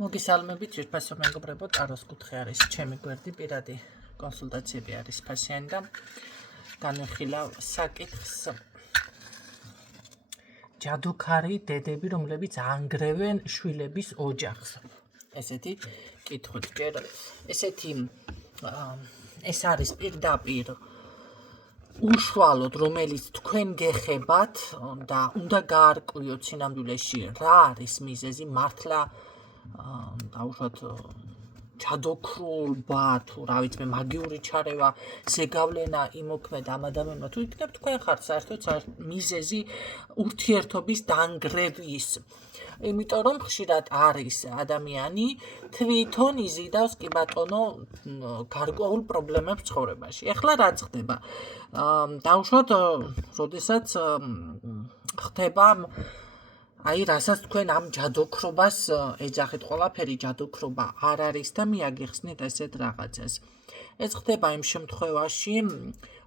მოგესალმებით, ძვირფასო მეგობრებო, ტაროს კუთხე არის ჩემი გვერდი, პირადი კონსულტაციები არის ფასიანი და განვიხილავ საკითხს ჯადოქარი დედები, რომლებიც ანგრევენ შვილების ოჯახს. ესეთი კითხვით ჯერ ეს არის პირდაპირ უშუალოდ, რომელიც თქვენ გეხებათ და უნდა გაარკვიოთ სინამდვილეში რა არის მიზეზი, მართლა დაუშვათ ჯადოქრობა თუ რა ვიცი მე მაგიური ჩარევა ზეგავლენა იმოქმედა ამ ადამიანმა თუ იქნებ თქვენ ხართ საერთოდ მიზეზი ურთიერთობის დანგრევის. იმიტომ რომ ხშირად არის ადამიანი თვითონ იზიდავს კი ბატონო გარკვეულ პრობლემებს ცხოვრებაში. ეხლა რა ხდება? დაუშვათ, როდესაც ხდება აი რასაც თქვენ ამ ჯადოქრობას ეძახით, ყველაფერი ჯადოქრობა არ არის და მიაგიხსნით ესეთ რაღაცას. ეს ხდება იმ შემთხვევაში,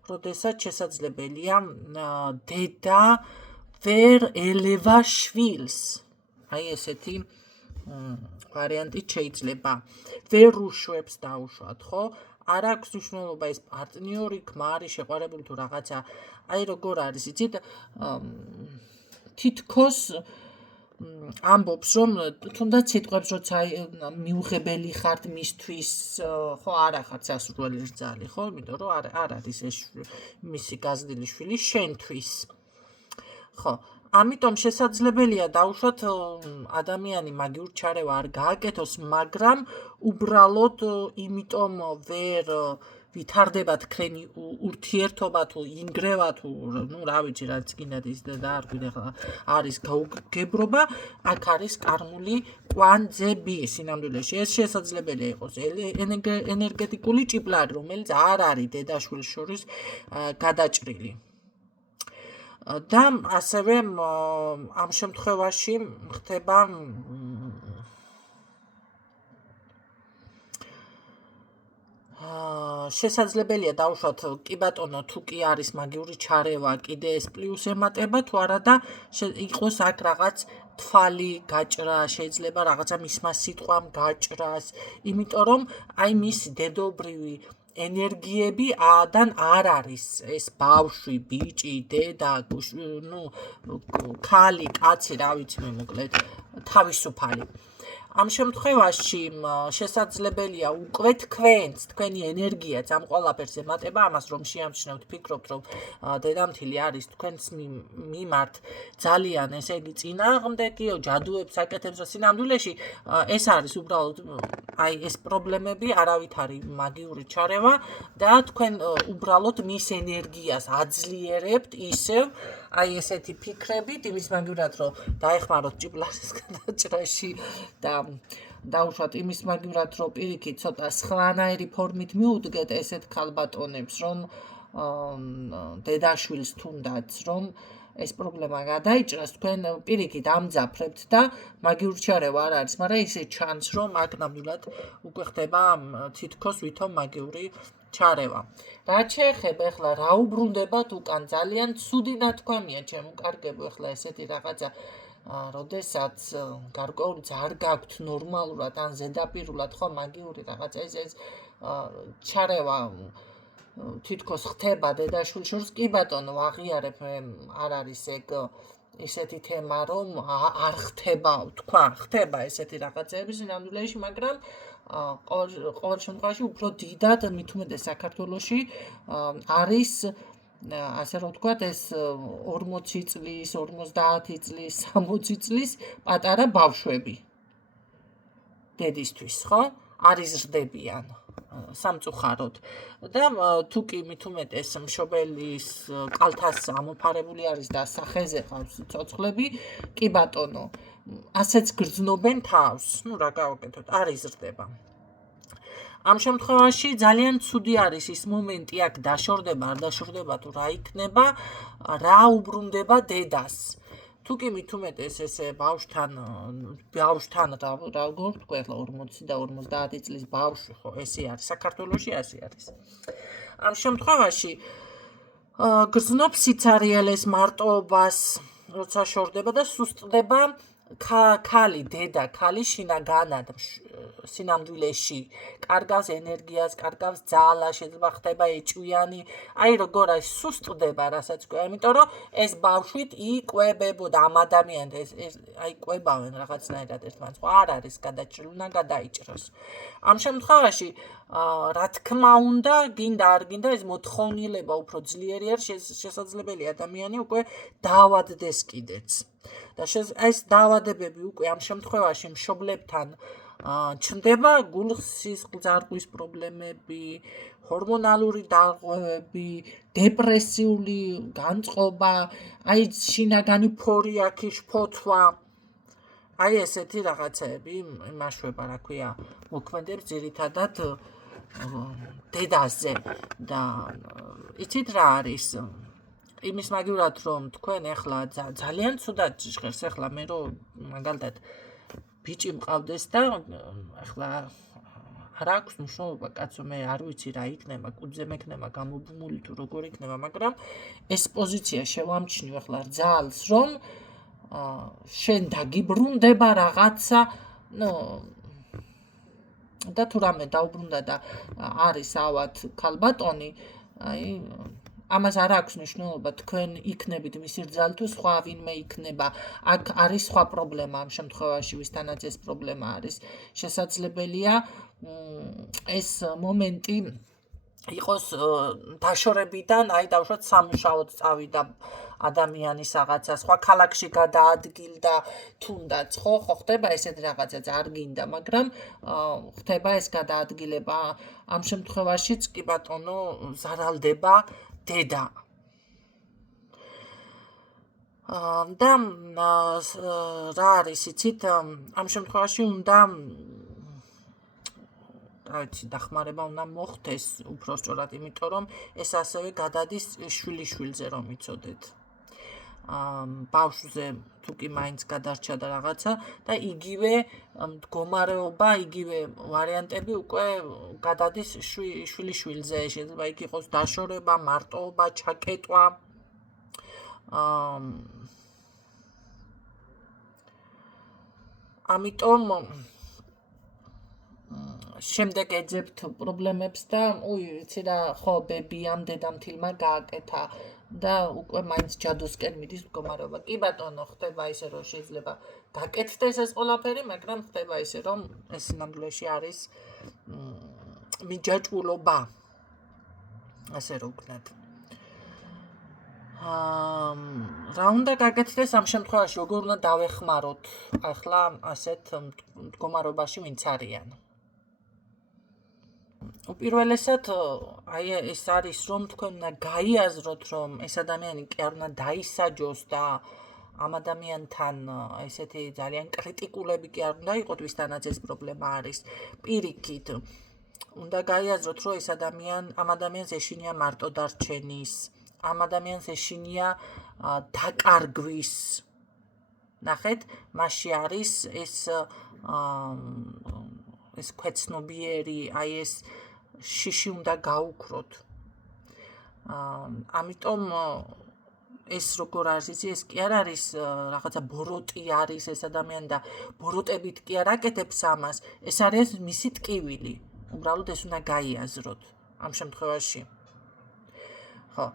როდესაც შესაძლებელია დედა ვერ ელევა შვილს. აი ესეთი ვარიანტით შეიძლება. ვერ უშვებს დაუშვათ, ხო? არ აქვს მნიშვნელობა ეს პარტნიორი, ქმარი, შეყვარებული თუ რაღაცა. აი როგორ არის, იცით, თითქოს ამბობს, რომ თუნდაც სიტყვებს როცა მიუღებელი ხართ მისთვის, ხო, არა ხართ სასურველი რძალი, ხო, იმიტომ რომ არ არის ეს მისი გაზრდილი შვილი შენთვის. ხო, ამიტომ შესაძლებელია დაუშვათ ადამიანი მაგიურ ჩარევა არ გააკეთოს, მაგრამ უბრალოდ იმიტომ ვერ ვითარდება თქვენი ურთიერთობა თუ ინგრევა თუ ნუ რა ვიცი რაც გინდათ ის და არ გვინდა არის გაუგებრობა, აქ არის კარმული კვანძები სინამდვილეში. ეს შესაძლებელია იყოს ენერგეტიკული ჭიპლარი, რომელიც არ არის დედაშვილს შორის გადაჭრილი. და ასევე ამ შემთხვევაში ხდება შესაძლებელია დაუშვათ კი ბატონო თუ კი არის მაგიური ჩარევა კიდე ეს პლუს ემატება თუ არა და იყოს აქ რაღაც თვალი გაჭრა, შეიძლება რაღაცა მისმა სიტყვამ გაჭრას, იმიტომ რომ აი მისი დედობრივი ენერგიები ადან არ არის ეს ბავშვი, ბიჭი, დედა, ნუ ქალი, კაცი, რა ვიცი მე მოკლედ თავისუფალი. ამ შემთხვევაში შესაძლებელია უკვე თქვენი ენერგიაც ამ ყველაფერს ემატება, ამას რომ შეამჩნევთ, ფიქრობთ, რომ დედამთილი არის თქვენს მიმართ ძალიან ესე იგი წინააღმდეგიო, ჯადუებს აკეთებს და სინამდვილეში ეს არის უბრალოდ აი ეს პრობლემები არავით არის მაგიური ჩარევა და თქვენ უბრალოდ მის ენერგიას აძლიერებთ ისევ აი ესეთი ფიქრებით, იმის მაგივრად რომ დაეხმაროთ ჭიპლარის გადაჭრაში და დაუშვათ იმის მაგივრად რომ პირიქით ცოტა სხვანაირი ფორმით მიუდგეთ ესეთ ქალბატონებს, რომ დედაშვილს თუნდაც რომ ეს პრობლემა გადაიჭრას, თქვენ პირიქით ამძაფრებთ და მაგიურ ჩარევა არ არის, მაგრამ ისე ჩანს, რომ აქ ნამდვილად უკვე ხდება თითქოს ვითომ მაგიური ჩარევა. რაც შეეხება ახლა რა უბრუნდებათ უკან, ძალიან ცუდი ნათქვამია ჩემო ახლა ესეთი რაღაცა, როდესაც გარკვეულიც არ გაქვთ ნორმალურად ან ზედაპირულად ხო მაგიური რაღაცა ეს ჩარევა თითქოს ხდება დედაშვილს შორის, კი ბატონო აღიარებ, არ არის ეგ ესეთი თემა, რომ არ ხდება, თქვა, ხდება ესეთი რაღაცეები სინამდვილეში, მაგრამ ყოველ შემთხვევაში უფრო დიდად მით უმეტეს საქართველოში არის ასე რომ ვთქვათ ეს 40 წლის, 50 წლის, 60 წლის პატარა ბავშვები დედისთვის, ხო? არ იზრდებიან სამწუხაროდ და თუ კი მით უმეტეს მშობელის კალთას ამოფარებული არის და სახეზე ყავს ცოცხლები, კი ბატონო, ასეც გრძნობენ თავს, ნუ რა გავაკეთოთ, არ იზრდება. ამ შემთხვევაში ძალიან ცუდი არის ის მომენტი, აქ დაშორდება, არ დაშორდება თუ რა იქნება, რა უბრუნდება დედას. თუ კი მით უმეტეს ესე ბავშვთან როგორ თქვა ახლა 40 და 50 წლის ბავშვი, ხო, ესე არის საქართველოში, ასე არის. ამ შემთხვევაში გრძნობს სიცარიელეს მარტოობას, როცა შორდება და სუსტდება ქალი, დედა, ქალი შინაგანად სინამდვილეში კარგავს ენერგიას, კარგავს ძალას, შეიძლება ხდება ეჭვიანი, აი როგორ აი სუსტდება, რასაც ქვია, იმიტომ რომ ეს ბავშვით იკვებებოდა ამ ადამიანს, ეს აი კვებავენ რაღაცნაირად ერთმანეთს, ხო არ არის გადაჭრილი, უნდა გადაიჭროს. ამ შემთხვევაში რა თქმა უნდა, გინდა არ გინდა ეს მოთხოვნილება უფრო ძლიერი არის, შესაძლებელი ადამიანი უკვე დაავადდეს კიდეც. და ეს დაავადებები უკვე ამ შემთხვევაში მშობლებთან ჩნდება გულსისხლძარღვის პრობლემები, ჰორმონალური დარღვევები, დეპრესიული განწყობა, აი შინაგანი ფორიაქი, შფოთვა. აი ესეთი რაღაცები იმაშვება, რა ქვია, მოქმედებს ძირითადად დედაზე და იცით რა არის? იმის მაგივრად რომ თქვენ ახლა ძალიან ცუდად ჟღერს ახლა მე რომ მაგალითად ბიჭი მყავდეს და ახლა არ აქვს მნიშვნელობა კაცო მე არ ვიცი რა იქნება კუძზე მექნება გამობუმული თუ როგორ იქნება მაგრამ ეს პოზიცია შევამჩნიო ახლა ძალს რომ შენ დაგიბრუნდება რაღაცა და თუ რამე დაუბრუნდა და არის ავად ქალბატონი აი ამას არ აქვს მნიშვნელობა თქვენ იქნებით მისი რძალი თუ სხვა ვინმე იქნება აქ არის სხვა პრობლემა ამ შემთხვევაში ვისთანაც ეს პრობლემა არის შესაძლებელია ეს მომენტი იყოს დაშორებიდან აი დავუშვათ სამუშაოდ წავიდა ადამიანის რაღაცა სხვა ქალაქში გადაადგილდა თუნდაც ხო ხდება ესეთ რაღაცაც არ გინდა მაგრამ ხდება ეს გადაადგილება ამ შემთხვევაშიც კი ბატონო ზარალდება დედა და რა არის იცით ამ შემთხვევაში უნდა რაიცი დახმარება უნდა მოხდეს უფრო სწორად იმიტომ რომ ეს ასევე გადადის შვილიშვილზე რომ იცოდეთ ბავშვზე თუ კი მაინც გადარჩა და რაღაცა და იგივე მდგომარეობა, იგივე ვარიანტები უკვე გადადის შვილიშვილზე, შეიძლება იქ იყოს დაშორება, მარტოობა, ჩაკეტვა. ამიტომ შემდეგ ეძებთ პრობლემებს და ვიცი რა ხო ბებიამ დედამთილმა გააკეთა და უკვე მაინც ჯადოსკენ მიდის მდგომარეობა. კი ბატონო, ხდება ისე რომ შეიძლება გაკეთდეს ეს ყველაფერი, მაგრამ ხდება ისე რომ ეს ნამდვილში არის მიჯაჭვულობა. ასე რომ ვქნათ. რა უნდა გაკეთდეს ამ შემთხვევაში, როგორ უნდა დავეხმაროთ ახლა ასეთ მდგომარეობაში ვინც არიან. უპირველესად აი ეს არის რომ თქვენ უნდა გაიაზროთ რომ ეს ადამიანი კი არ უნდა დაისაჯოს და ამ ადამიანთან ესეთი ძალიან კრიტიკულები კი არ უნდა იყოთ ვისთანაც ეს პრობლემა არის პირიქით უნდა გაიაზროთ რომ ეს ამ ადამიანს ეშინია მარტო დარჩენის ამ ადამიანს ეშინია დაკარგვის ნახეთ მასში არის ეს ქვეცნობიერი აი ეს შიში უნდა გაუქროთ. ამიტომ ეს როგორ არის ეს კი არ არის რაღაცა ბოროტი არის ეს ადამიანი და ბოროტებით კი არ აკეთებს ამას. ეს არის მისი ტკივილი. უბრალოდ ეს უნდა გაიაზროთ ამ შემთხვევაში. ხო,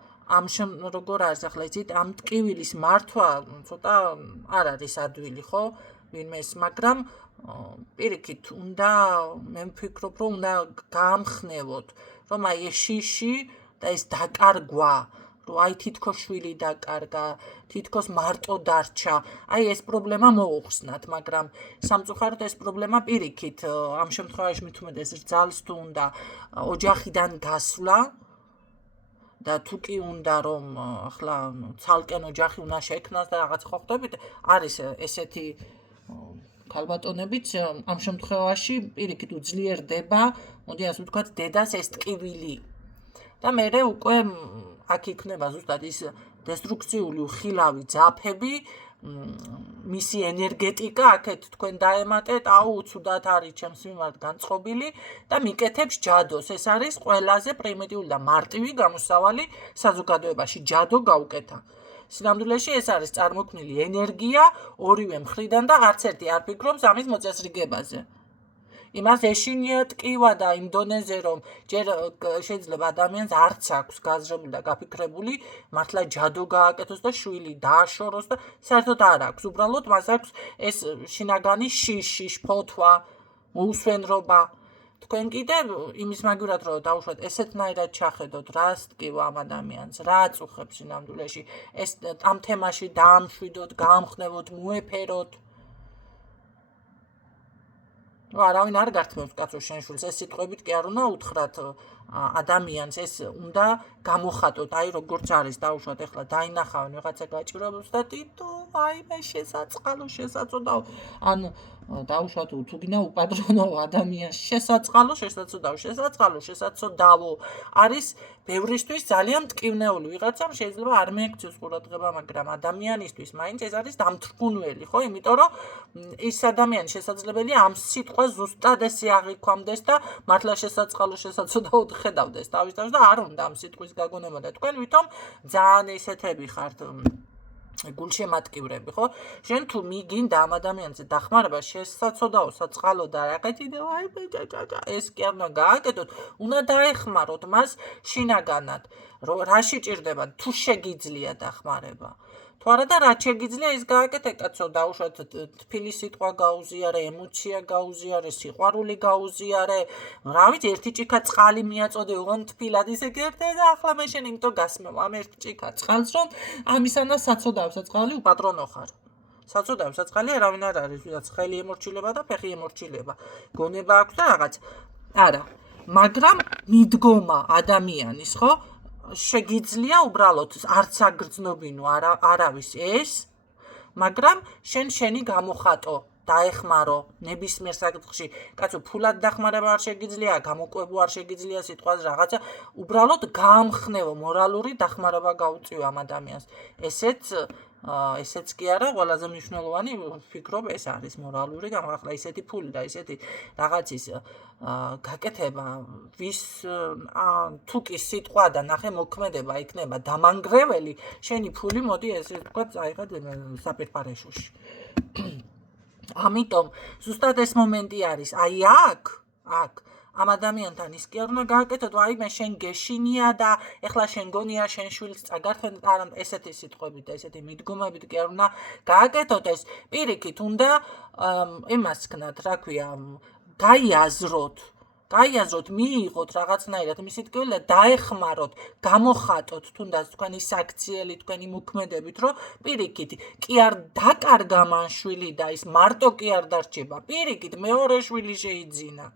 როგორ არის ახლა იცით ამ ტკივილის მართვა ცოტა არ არის ადვილი, ხო? ვინმეს, მაგრამ პირიქით უნდა მე ვფიქრობ რომ უნდა გაამხნევოთ რომ აი ეს შიში და ეს დაკარგვა რომ აი თითქოს შვილი დაკარგა თითქოს მარტო დარჩა აი ეს პრობლემა მოუხსნათ მაგრამ სამწუხაროდ ეს პრობლემა პირიქით ამ შემთხვევაში მით უმეტეს რძალს თუ უნდა ოჯახიდან გასვლა და თუ კი უნდა რომ ახლა ცალკენ ოჯახი უნდა შექმნას და რაღაც ხო ხდებით არის ესეთი ქალბატონებიც ამ შემთხვევაში პირიქით უძლიერდება, მოდი ასე ვთქვათ, დედას ეს ტკივილი. და მერე უკვე აქ იქნება ზუსტად ის დესტრუქციული უხილავი ძაფები, მისი ენერგეტიკა აქეთ თქვენ დაემატეთ, აუ ცუდად არის ჩემს მიმართ განწყობილი და მიკეთებს ჯადოს. ეს არის ყველაზე პრიმიტიული და მარტივი გამოსავალი საზოგადოებაში. ჯადო გაუკეთა. სინამდვილეში ეს არის წარმოქმნილი ენერგია ორივე მხრიდან და არც ერთი არ ფიქრობს ამის მოწესრიგებაზე. იმას ეშინია ტკივა და იმ დონეზე, რომ ჯერ შეიძლება ადამიანს არც აქვს გაზრებული და გაფიქრებული, მართლა ჯადო გააკეთოს და შვილი დააშოროს და საერთოდ არ აქვს. უბრალოდ მას აქვს ეს შინაგანი შიშ-ფოთვა, მოუსვენრობა. თქვენ კიდე იმის მაგივრად რომ დავუშვათ ესეთნაირად ჩახედოთ, რას ტკივა ამ ადამიანს, რა აწუხებს სინამდვილეში, ეს ამ თემაში დაამშვიდოთ, გაამხნევოთ, მოეფეროთ. არავინ არ გართმევს კაცო შენ შვილს, ეს სიტყვებით კი არ უნდა უთხრათ ადამიანს, ეს უნდა გამოხატოთ, აი როგორც არის დავუშვათ ეხლა დაინახავენ ვიღაცა გაჭირებულს და თითო აიმე შესაძლო ან დავუშვათ თუ გინდა უპატრონო ადამიანს შესაძლო არის ბევრისთვის ძალიან მტკივნეული ვიღაცამ შეიძლება არ მიექცეს ყურადღება, მაგრამ ადამიანისთვის მაინც ეს არის დამთრგუნველი, ხო? იმიტომ რომ ის ადამიანი შესაძლებელია ამ სიტყვას ზუსტად ესე აღიქვამდეს და მართლა შესაძლო ხედავდეს თავის თავს და არ უნდა ამ სიტყვის გაგონება და თქვენ ვითომ ძალიან ესეთები ხართ გულშემატკივრები, ხო? შენ თუ მიგინდა ამ ადამიანზე დახმარება შესაძლოა საწყალო და რაღაცი და ეს კი არ უნდა გააკეთოთ, უნდა დაეხმაროთ მას შინაგანად, რა შეჭირდება, თუ შეგიძლია დახმარება. თუ არა და რაც შეგიძლია ის გააკეთე კაცო, დაუშვათ თბილი სიტყვა გაუზიარე, ემოცია გაუზიარე, სიყვარული გაუზიარე, რა ვიცი, ერთი ჭიქა წყალი მიაწოდე, ოღონდ თბილად ისე გერდე და ახლა მე შენ იმიტომ გასმევ ამ ერთ ჭიქა წყალს, რომ ამისანა საწოდავ საწყალი უპატრონო ხარ. საწოდავ საწყალი არავინ არ არის, ვიღაც ხელი ემორჩილება და ფეხი ემორჩილება. გონება აქვს და რაღაც. არა, მაგრამ მიდგომა ადამიანის, ხო? შეგიძლია უბრალოდ არც აგრძნობინო არავის ეს, მაგრამ შენი გამოხატო, დაეხმარო ნებისმიერ საკითხში. კაცო, ფულად დახმარება არ შეგიძლია, გამოკვებო არ შეგიძლია სიტყვაზე რაღაცა, უბრალოდ გაამხნევო, მორალური დახმარება გაუწიო ამ ადამიანს. ესეც კი არა, ყველაზე მნიშვნელოვანი ვფიქრობ ეს არის მორალური გამახლა ისეთი ფული და ისეთი რაღაცის გაკეთება, ვის თუ კი სიტყვა და ნახე მოქმედება იქნება დამანგრეველი, შენი ფული მოდი ესე ვთქვა წაიღეთ საპირფარეშოში. ამიტომ ზუსტად ეს მომენტი არის, აი აქ ამ ადამიანთან ის კი არ უნდა გააკეთოთ, აი მე შენ გეშინია და ეხლა შენ გონია შენ შვილს წაგართვენ, არა ესეთი სიტყვებით და ესეთი მიდგომებით კი არ უნდა გააკეთოთ ეს. პირიქით უნდა იმას ქნათ, რა ქვია, გაიაზროთ, მიიღოთ რაღაცნაირად მისი ტკივილი და დაეხმაროთ, გამოხატოთ თუნდაც თქვენი საქციელი, თქვენი მოქმედებით, რომ პირიქით კი არ დაკარგა მან შვილი და ის მარტო კი არ დარჩება, პირიქით მეორე შვილი შეიძინა.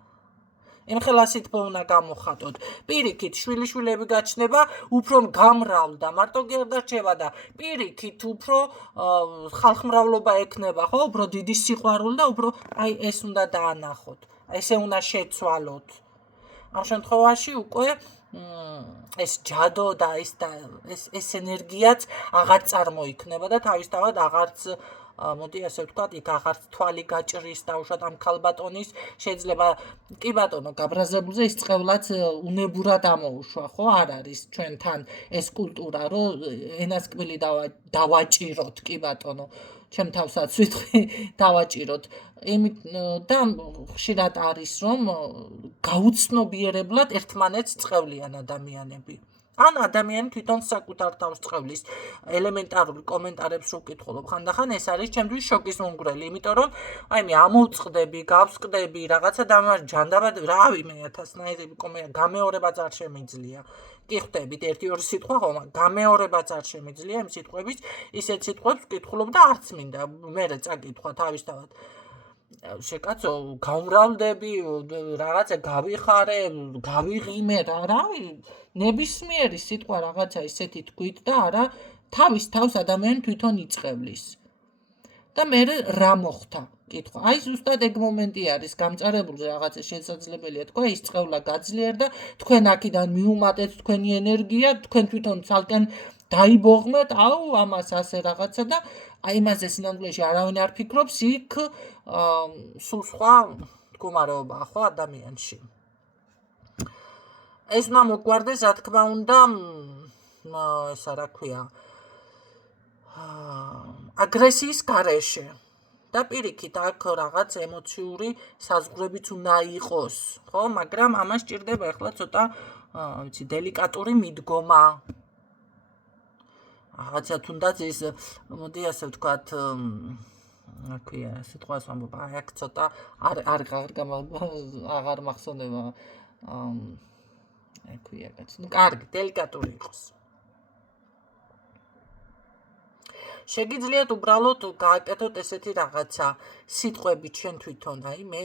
იმხელა სიტყვა უნდა გამოხატოთ. პირიქით შვილიშვილები გაჩნდება, უფრო გამრავლ და მარტო კი არ დარჩება და პირიქით უფრო ხალხმრავლობა ექნება, ხო? უფრო დიდი სიყვარული და უფრო აი ეს უნდა დაანახოთ. ესე უნდა შეცვალოთ. ამ შემთხვევაში უკვე ეს ჯადო და ეს ენერგიაც აღარ წარმოიქმნება და თავისთავად აღარც მოდი ასე ვთქვათ, იქ აღარც თვალი გაჭრის დაუშვათ ამ ქალბატონის, შეიძლება კი ბატონო, გაბრაზებულზე ის წყევლაც უნებურად ამოუშვა, ხო? არ არის ჩვენთან ეს კულტურა, რომ ენასკბილი დავაჭიროთ, კი ბატონო. ჩემ თავსაც ვიტყვი დავაჭიროთ. და ხშირად არის, რომ გაუცნობიერებლად ერთმანეთს წყევლიან ადამიანები. ან ადამიანი თვითონ საკუთარ თავს წყევლის ელემენტარული კომენტარებს ვკითხულობ ხანდახან, ეს არის ჩემთვის შოკის მომგვრელი, იმიტომ რომ აი მე ამოვწყდები, გავსკდები, რაღაცა ჯანდაბად, რავი მე 1000-ნაირები გამეორებაც არ შემიძლია. კი ხვდებით, 1-2 სიტყვა ხომ, გამეორებაც არ შემიძლია იმ სიტყვების, ისეთ სიტყვებს ვკითხულობ და არც მინდა მერე წაკითხვა თავისთავად. შეკაცო, გამრავლდები, რაღაცა გავიხარე, გავიღიმე, რავი, ნებისმიერი სიტყვა რაღაცა ისეთი თქვით და არა თავის თავს ადამიანი თვითონ იწყევლის. და მე რა მოხდა? კითხვა. აი ზუსტად ეგ მომენტი არის გამწარებულზე რაღაცა შესაძლებელია თქვა ის წყევლა გაძლიერდა, თქვენ აქედან მიუმატეთ თქვენი ენერგია, თქვენ თვითონ ცალკენ დაიბოღმეთ, ამას ასე რაღაცა და აი იმაზე სინამდვილეში არავინ არ ფიქრობს, იქ სულ სხვა მდგომარეობაა ხო ადამიანში. ეს უნდა მოგვარდეს, რა თქმა უნდა, ესა რა ქვია, აგრესიის გარეშე და პირიქით აქ რაღაც ემოციური საზღვრებიც უნდა იყოს, ხო? მაგრამ ამას ჭირდება ახლა ცოტა, ვიცი, დელიკატური მიდგომა. რაღაცა თუნდაც ის, მოდი ასე ვთქვათ, აქვია, სიტყვას ვამბობ, აი აქ ცოტა აღარ მახსოვდება. აქვია, კაცო, კარგი, დელიკატური იყოს. შეგიძლიათ უბრალოდ გააკეთოთ ესეთი რაღაცა სიტყვები ჩვენ თვითონ, აი მე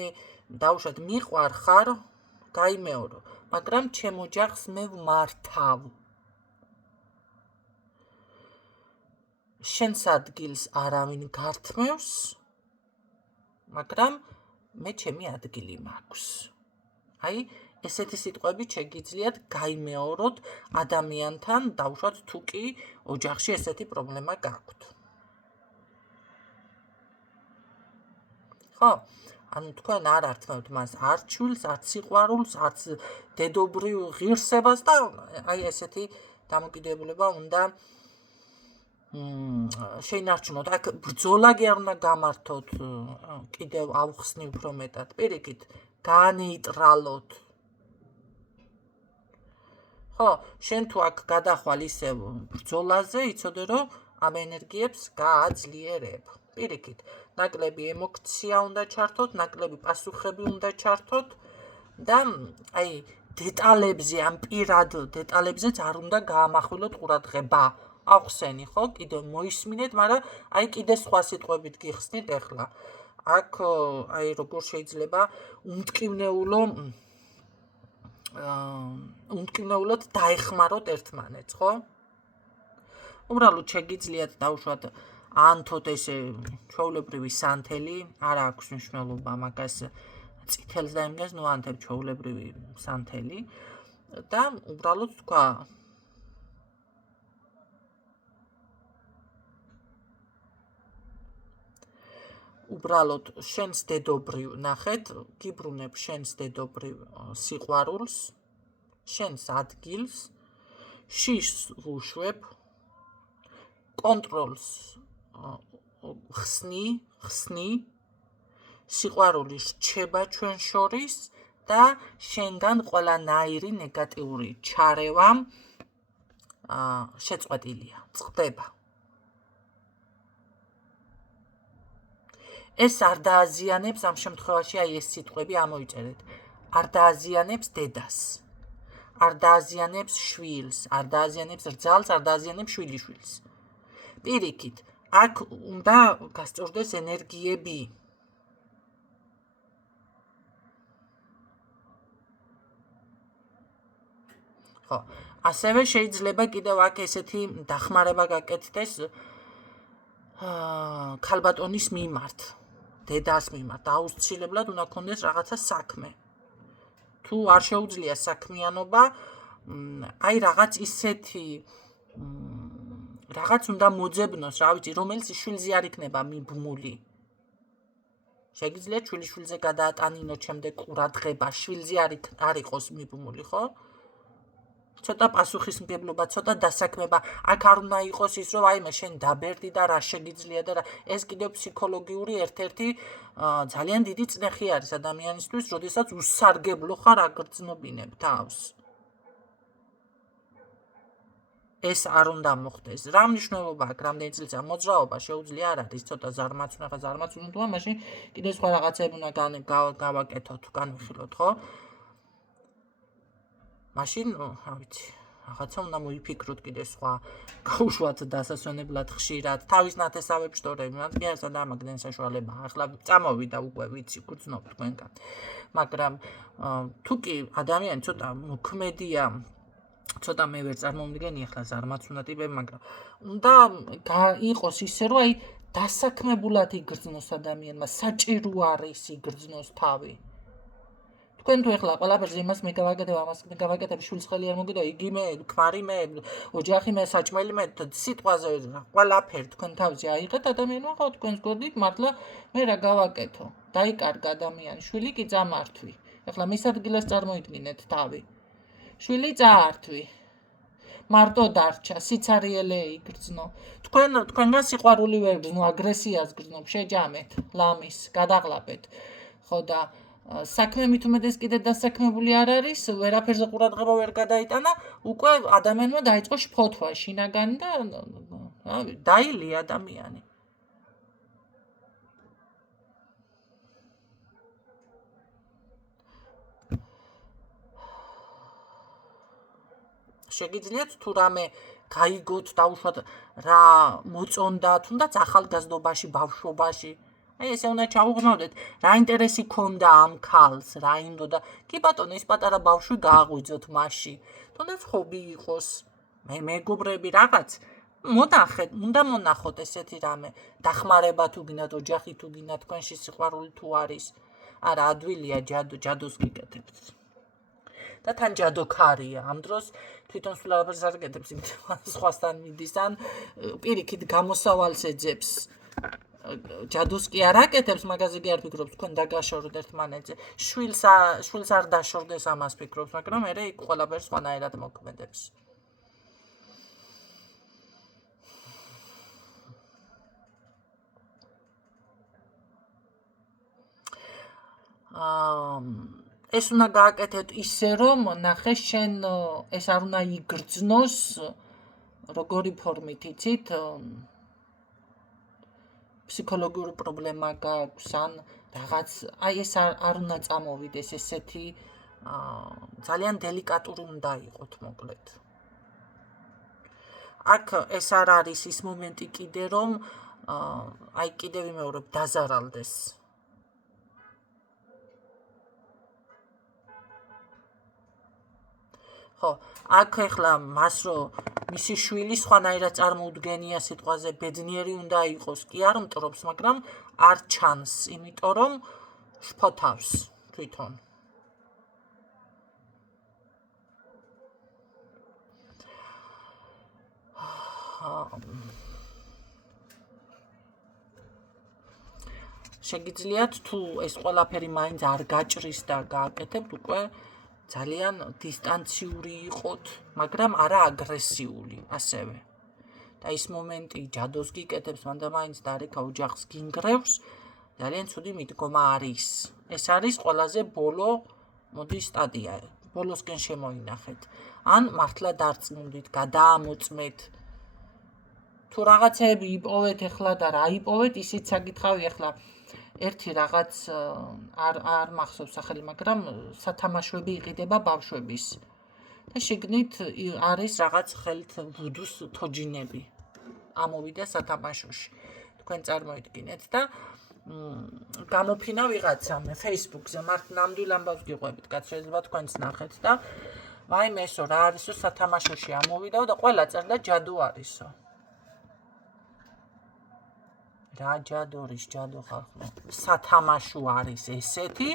დავუშვათ მიყვარ ხარ, გაიმეორო, მაგრამ ჩემ ოჯახს მე ვმართავ. შენს ადგილს არავინ გართმევს, მაგრამ მე ჩემი ადგილი მაქვს. აი ესეთი სიტყვები შეგიძლიათ გაიმეოროთ ადამიანთან, დავუშვათ თუ კი ოჯახში ესეთი პრობლემა გაქვთ. ხო, ანუ თქვენ არ ართმევთ მას არც შვილს, არც სიყვარულს, არც დედობრივ ღირსებას და აი ესეთი დამოკიდებულება უნდა შეინარჩუნოთ. აქ ბრძოლა კი არ უნდა გამართოთ, კიდევ ავხსნი უფრო მეტად. პირიქით, განეიტრალოთ. ხო, შენ თუ აქ გადახვალ ისევ ბრძოლაზე, იცოდე რომ ამ ენერგიებს გააძლიერებ. პირიქით, ნაკლები ემოქცია უნდა ჩართოთ, ნაკლები პასუხები უნდა ჩართოთ და აი დეტალებზე, ამ პირად დეტალებზეც არ უნდა გაამახვილოთ ყურადღება. ავხსენი, ხო, კიდევ მოისმინეთ, მაგრამ აი კიდე სხვა სიტყვებით გიხსნით ახლა. აქ აი როგორ შეიძლება უმტკივნეულოდ დაეხმაროთ ერთმანეთს, ხო? უბრალოდ შეგიძლიათ დავუშვათ ანთოთ ესე ჩვეულებრივი სანთელი, არ აქვს მნიშვნელობა მაგას წითელს და იმას, ნუ ანთებ ჩვეულებრივი სანთელი და უბრალოდ თქვა უბრალოდ შენს დედობრივ ნახეთ, გიბრუნებ შენს დედობრივ სიყვარულს, შენს ადგილს, შიშს ვუშვებ, კონტროლს ხსნი, სიყვარული რჩება ჩვენ შორის და შენგან ყველანაირი ნეგატიური ჩარევა შეწყვეტილია, წყდება. ეს არ დააზიანებს ამ შემთხვევაში აი ეს სიტყვები ამოიწერეთ. არ დააზიანებს დედას. არ დააზიანებს შვილს, არ დააზიანებს რძალს, არ დააზიანებს შვილიშვილს. პირიქით, აქ უნდა გასწორდეს ენერგიები. ხო, ასევე შეიძლება კიდევ აქ ესეთი დახმარება გაკეთდეს ქალბატონის მიმართ. დედას მიმართ, აუცილებლად უნდა გქონდეს რაღაცა საქმე. თუ არ შეუძლია საქმიანობა, აი რაღაც ისეთი რაღაც უნდა მოძებნოს, რა ვიცი, რომელიც შვილზე არ იქნება მიბმული. შეგიძლიათ შვილიშვილზე გადაატანინოთ შემდეგ ყურადღება, შვილზე არ იყოს მიბმული, ხო? ცოტა პასუხისმგებლობა, ცოტა დასაქმება. აქ არ უნდა იყოს ის, რომ აიმე შენ დაბერდი და რა შეგიძლია და რა. ეს კიდევ ფსიქოლოგიური ერთ-ერთი ძალიან დიდი წნეხი არის ადამიანისთვის, როდესაც უსარგებლო ხარ აგრძნობინებ თავს. ეს არ უნდა მოხდეს. რა მნიშვნელობა აქვს რამდენი წელიწად მოძრაობა შეუძლია არ არის, ცოტა ზარმაცუნ თუ მაშინ კიდევ სხვა რაღაცები უნდა გავაკეთოთ, განვიხილოთ, ხო? მაშინ, რა ვიცი, რაღაცა უნდა მოიფიქროთ კიდე სხვა, გაუშვათ დასასვენებლად ხშირად, თავის ნათესავებს შტორები, მათგანს და ამაგდენ საშუალება. ახლა წამოვიდა უკვე, ვიცი, გრძნობ თქვენგან. მაგრამ თუ კი ადამიანი ცოტა მოქმედია, ცოტა მე ვერ წარმომდგენი ახლა ზარმაცუნა ტიპები, მაგრამ უნდა იყოს ისე, რომ აი დასაქმებულად იგრძნოს ადამიანმა, საჭირო არის იგრძნოს თავი. თქვენ თუ ახლა ყველაფერზე იმას მეგავაკეთებ, ამას მეგავაკეთებ, შვილს ხელი არ მოგიდო, იგი მე, ქმარი მე, ოჯახი მე, საჭმელი მე, სიტყვაზე ყველაფერი თქვენ თავზე აიღეთ, ადამიანმა ხო თქვენს გვერდით, მართლა მე რა გავაკეთო? დაიკარგა ადამიანი, შვილი კი წამართვი. ახლა მის ადგილას წარმოიდგინეთ თავი. შვილი წაართვი. მარტო დარჩა, სიცარიელე იგრძნო. თქვენგან სიყვარული ვერ გრძნო, აგრესიას გრძნობ, შეჯამეთ, ლამის, გადაღლაბეთ. ხო და საქმე მით უმეტეს კიდე დასაქმებული არ არის, ვერაფერზე ყურადღება ვერ გადაიტანა, უკვე ადამიანმა დაიწყო შფოთვა, შინაგანი და დაილი ადამიანი. შეგიძლიათ თუ რამე გაიგოთ დაუშვათ რა მოწონდა, თუნდაც ახალგაზრდობაში, ბავშვობაში. აი ესე უნდა ჩაუღრმავდეთ, რა ინტერესი ქონდა ამ ქალს, რა ინდოდა. კი ბატონო, ის პატარა ბავშვი გააღვიძოთ მასში. თუნდაც ხობი იყოს, მეგობრები რაღაც. უნდა მონახოთ ესეთი რამე. დახმარება თუ გინდათ, ოჯახი თუ გინდათ, თქვენში სიყვარული თუ არის. არა, ადვილია ჯადოს გიკეთებთ. და თან ჯადოქარია. ამ დროს თვითონ სულ არაფერს არ გეკეთებს, იმიტომ სხვასთან მიდის ან პირიქით გამოსავალს ეძებს. ჯადოს კი არ აკეთებს, მაგაზე კი არ ფიქრობს, თქვენ დაგაშორდეთ ერთმანეთზე. შვილს არ დაშორდეს ამას ფიქრობს, მაგრამ მერე იქ ყველაფერს სხვანაირად მოქმედებს. ეს უნდა გააკეთეთ ისე, რომ ნახე შენ ეს არ უნდა იგრძნოს, როგორი ფორმით იცით, ფსიქოლოგიური პრობლემა გაქვს, ან რაღაც, აი ეს არ უნდა წამოვიდეს ესეთი, ძალიან დელიკატური უნდა იყოთ, მოკლედ. აქ ეს არ არის ის მომენტი კიდე, რომ აი კიდევ ვიმეორებ, დაზარალდეს. ხო, აქ ეხლა მას რომ მისი შვილი სხვანაირად წარმოუდგენია სიტყვაზე ბედნიერი უნდა იყოს, კი არ მტრობს, მაგრამ არ ჩანს, იმიტომ რომ შფოთავს თვითონ. შეგიძლიათ თუ ეს ყველაფერი მაინც არ გაჭრის და გააკეთებთ, უკვე ძალიან დისტანციური იყოთ, მაგრამ არა აგრესიული, ასევე. და ის მომენტი ჯადოს გიკეთებს, მანდა მაინც და არიქა ოჯახს გინგრევს, ძალიან ცუდი მიდგომა არის. ეს არის ყველაზე ბოლო სტადია, ბოლოსკენ შემოინახეთ. ან მართლა დარწმუნდით, გადაამოწმეთ. თუ რაღაცები იპოვეთ ეხლა და რა იპოვეთ, ისიც საკითხავი ეხლა ერთი რაღაც არ მახსოვს სახელი, მაგრამ სათამაშოები იყიდება ბავშვების. და შეგნით არის რაღაც ხელით ვუდუს თოჯინები. ამოვიდა სათამაშოში. თქვენ წარმოიდგინეთ და გამოფინა ვიღაცამ Facebook-ზე, ნამდვილ ამბავს გიყვებით, კაც შეიძლება თქვენც ნახეთ და ვაიმე ესო რა არისო სათამაშოში ამოვიდაო და ყველა წერდა ჯადო არისო. რა ჯადორის ჯადო ხალხო. სათამაშო არის ესეთი,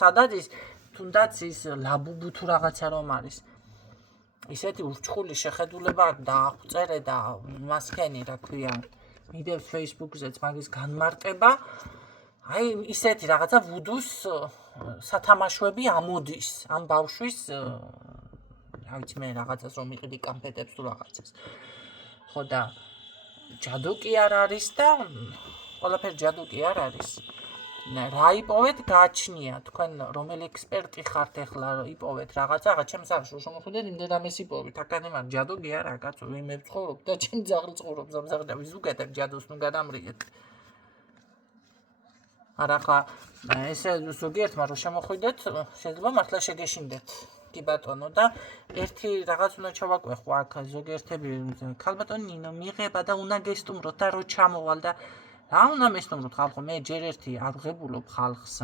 სადაც ის თუნდაც ის ლაბუბუ თუ რაღაცა რომ არის. ისეთი ურჩხული შეხედულება დაახვწერე და მასქენი რა ქვია, მიდევს Facebook-ზეც მაგის განმარტება. აი ისეთი რაღაცა ვუდუს სათამაშოები ამოდის ამ ბავშვის, რა ვიცი მე რაღაცას რომ იყიდი კამფეტებს თუ რაღაცას. ხო და ჯადო კი არ არის და ყველაფერი ჯადო კი არ არის. რა იპოვეთ გააჩნია, თქვენ რომელი ექსპერტი ხართ ეხლა იპოვეთ რაღაცა, ჩემს აღში შემოხვიდეთ, იმდენამეს იპოვეთ, აკადემიად ჯადო კი არა, კაცო, მე ვცხოვრობ და ჩემი ძაღლი ცხოვრობს ამ ძაღლი და ვიზუგეთებ ჯადოს, ნუ გადამრიგეთ. არა ხა, ესე ზოგიერთმა რომ შემოხვიდეთ, შეიძლება მართლა შეგეშინდეთ. კი ბატონო და ერთი რაღაც უნდა ჩავაკვეხო აქ ზოგიერთები ქალბატონი ნინო მიიღება და უნდა გესტუმროთ და რო ჩამოვალ და რა უნდა მესტუმროთ ხალხო, მე ჯერ ერთი არ ვღებულობ ხალხს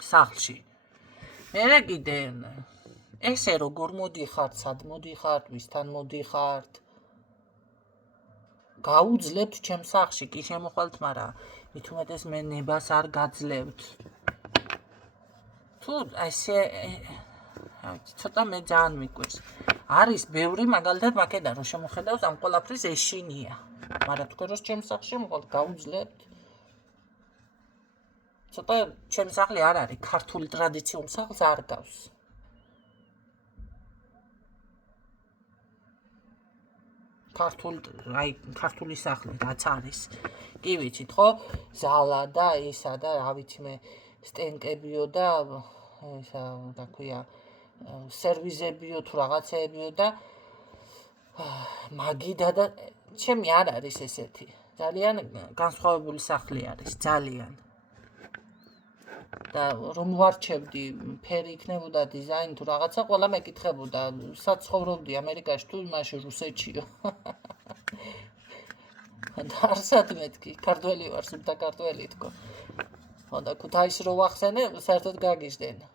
სახლში. მერე კიდე ესე როგორ მოდიხართ, სად მოდიხართ, ვისთან მოდიხართ, გაუძლებთ ჩემს სახლში, კი შემოხვალთ, მაგრამ მით უმეტეს მე ნებას არ გაძლევთ. თუ ესე ცოტა მე ძალიან მიკვირს. არის ბევრი მაგალითად მაკედან რომ შემოხედავს ამ ყველაფრის ეშინია. მაგრამ თქვენ რომ ჩემს სახლში მოყავთ, გაუძლებთ. ცოტა ჩემი სახლი არ არის ქართული ტრადიციულ სახლს არ გავს. ქართული სახლი რაც არის. კი ვიცით ხო? ზალა და ისა და რა ვიცი მე სტენკებიო და ისა რა ქვია სერვიზებიო თუ რაღაცეებიო და მაგიდა და ჩემი არ არის ესეთი. ძალიან განსხვავებული სახლი არის, ძალიან. და რომ ვარჩევდი ფერი იქნებოდა დიზაინი თუ რაღაცა ყველა მეკითხებოდა სად ცხოვრობდი ამერიკაში თუ იმაში რუსეთშიო და არსად მეთქი ქართველი ვარ სულთა ქართველი თქო ხო და ქუთაისში რო ვახსენე საერთოდ გაგიჟდენ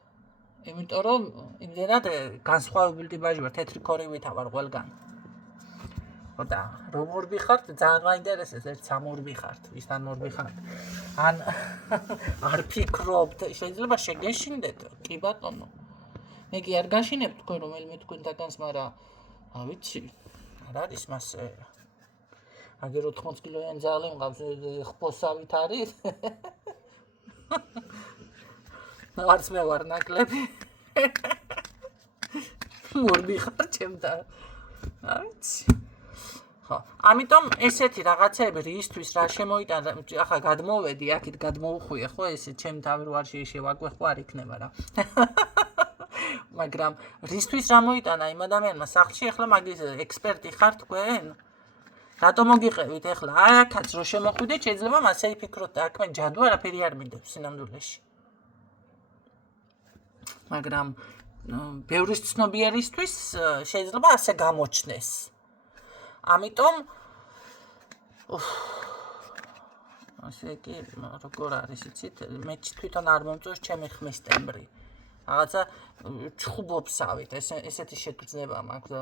იმიტომ რომ იმდენად განსხვავებული ტიპაჟი ვარ თეთრი ქორივითა ვარ ყველგან და რომ მორბი ხართ ძალიან მაინტერესებს ერთ სამორბი ხართ ვისთან მორბი ხართ ან არ ფიქრობთ შეიძლება შეგეშინდეთ კი ბატონო მე კი არ გაშინებ თქვენ რომელიმე თქვენთაგანს მაგრამ რა ვიცი არ არის მასე აგერ 80 კილოიანი ძაღლი მყავს ხბოსავით არის არც მე ვარ ნაკლები მორბი ხარ ჩემთან რა ვიცი ამიტომ ესეთი რაღაცები რისთვის რა შემოიტანა ახლა გადმოვედი აქეთ გადმოუხვიე ხო ესე ჩემ თავი რო არ შევაკვე ხო არ იქნება რა მაგრამ რისთვის რა მოიტანა იმ ადამიანმა სახლში ახლა მაგის ექსპერტი ხარ თქვენ რატომ მოგიყევით ახლა აქაც რო შემოხვიდეთ შეიძლება მასე იფიქროთ და აქ მე ჯადუ არაფერი არ მინდებს სინამდვილეში მაგრამ ბევრის ცნობიერისთვის შეიძლება ასე გამოჩნდეს ამიტომ ასე კი როგორ არის იცით მე თვითონ არ მომწონს ჩემი ხმის ტემბრი რაღაცა ჩხუბობსავით ესეთი შეგრძნება მაქვს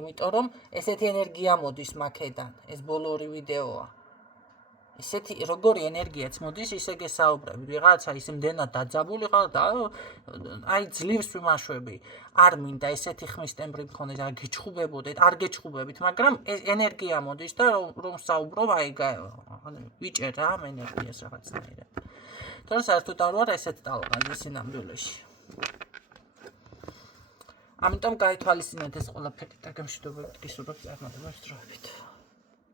იმიტომ რომ ესეთი ენერგია მოდის მაქედან ეს ბოლო ორი ვიდეოა ესეთი როგორი ენერგიაც მოდის ისე გესაუბრები ვიღაცა ის იმდენად დაძაბული ხარ და აი ძლივს ვიმაშვები არ მინდა ესეთი ხმის ტემბრი მქონდეს არ გეჩხუბებოდეთ არ გეჩხუბებით მაგრამ ეს ენერგია მოდის და რომ საუბრობ აი ვიჭერ რა ამ ენერგიას რაღაცნაირად თორე საერთოდ არ ვარ ესეთ ტალღაზე სინამდვილეში ამიტომ გაითვალისწინეთ ეს ყველაფერი და გემშვიდობებით გისურვებთ წარმატებას დროებით